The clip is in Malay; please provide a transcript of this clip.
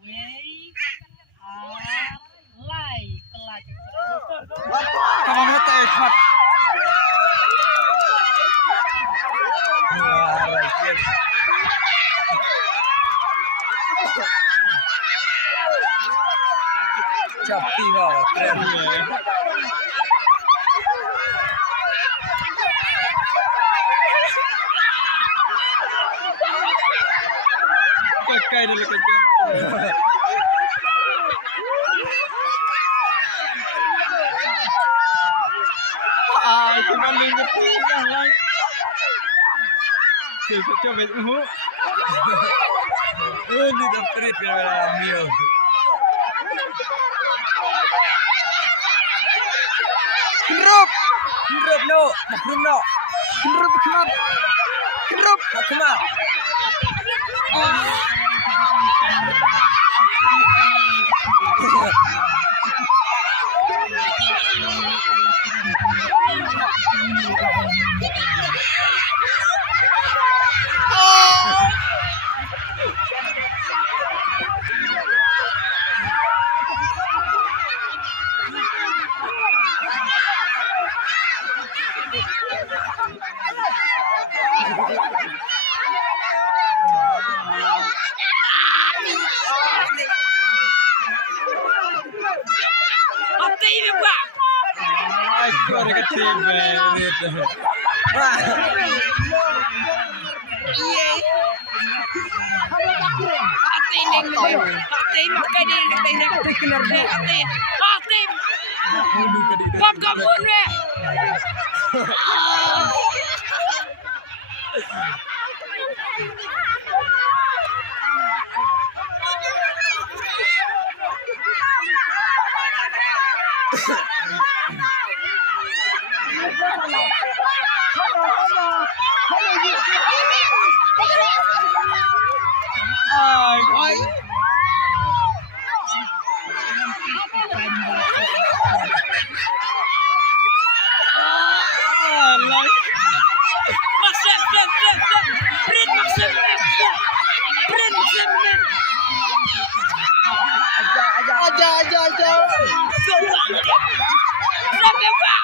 Wei Lai pelaju. Kamu mau tahu cepat. Capi lah, keren. Pakai dulu kencang. Cuma minggu pulang lah. Coba. Ini dapet biar ambil. Kenrup No, mahrum no. kenrup. Hakma. Apa ini, Pak? Aku ada kecil banget. Iya. Hati ini, hati makai dia hati kenar dia hati. Bab kamu ni. Ay. Maksud, print maksud, print maksud. Aja. Sampai Pak,